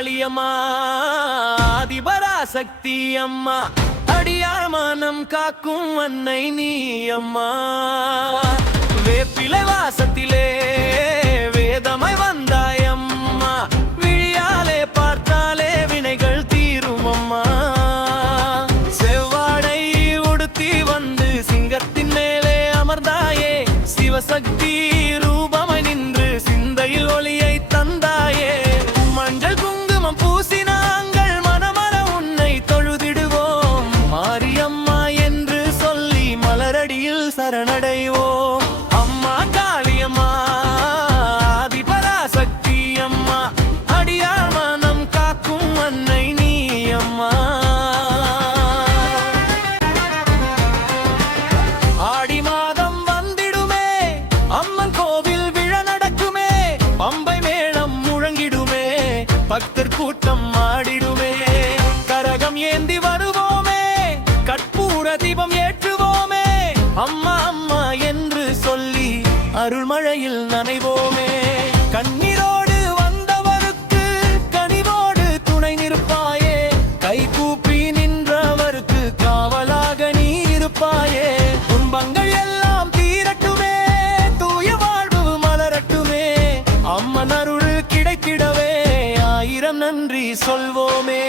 காளியம்மா ஆதிபராசக்தி அம்மா அடியார் மனம் காக்கும் அன்னை நீ அம்மா வேப்பிலை வாசத்திலே வேதமாய் வந்தாய் அம்மா விழியாலே பார்த்தாலே வினைகள் தீரும் அம்மா செவ்வாடை உடுத்தி வந்து சிங்கத்தின் மேலே அமர்ந்தாயே சிவசக்தி ரூபமாய் நின்று சிந்தையில் ஒளியை தந்தாயே மஞ்சள் குங்குமம் பூசி நாங்கள் மனமர உன்னை தொழுதிடுவோம் மாரியம்மா என்று சொல்லி மலரடியில் சரணடைவோம் அம்மா காளியம்மா ஆதிபராசக்தி அம்மா அடியார் மனம் காக்கும் அன்னை நீ அம்மா ஆடி மாதம் வந்திடுமே அம்மன் கோவில் விழா நடக்குமே பம்பை மேளம் முழங்கிடுமே பக்தர் கூட்டம் ஆடிடுமே கரகம் ஏந்தி வருவோமே கற்பூர தீபம் ஏற்றுவோமே அம்மா அம்மா என்று சொல்லி அருள்மழையில் நனைவோமே கண்ணீரோடு வந்தவருக்கு கனிவோடு துணை நிற்பாயே கை கூப்பி நின்றவருக்கு காவலாக நீ இருப்பாயே துன்பங்கள் எல்லாம் தீரட்டுமே தூய வாழ்வு மலரட்டுமே அம்மன் அருள் கிடைத்திடவே ஆயிரம் நன்றி சொல்வோமே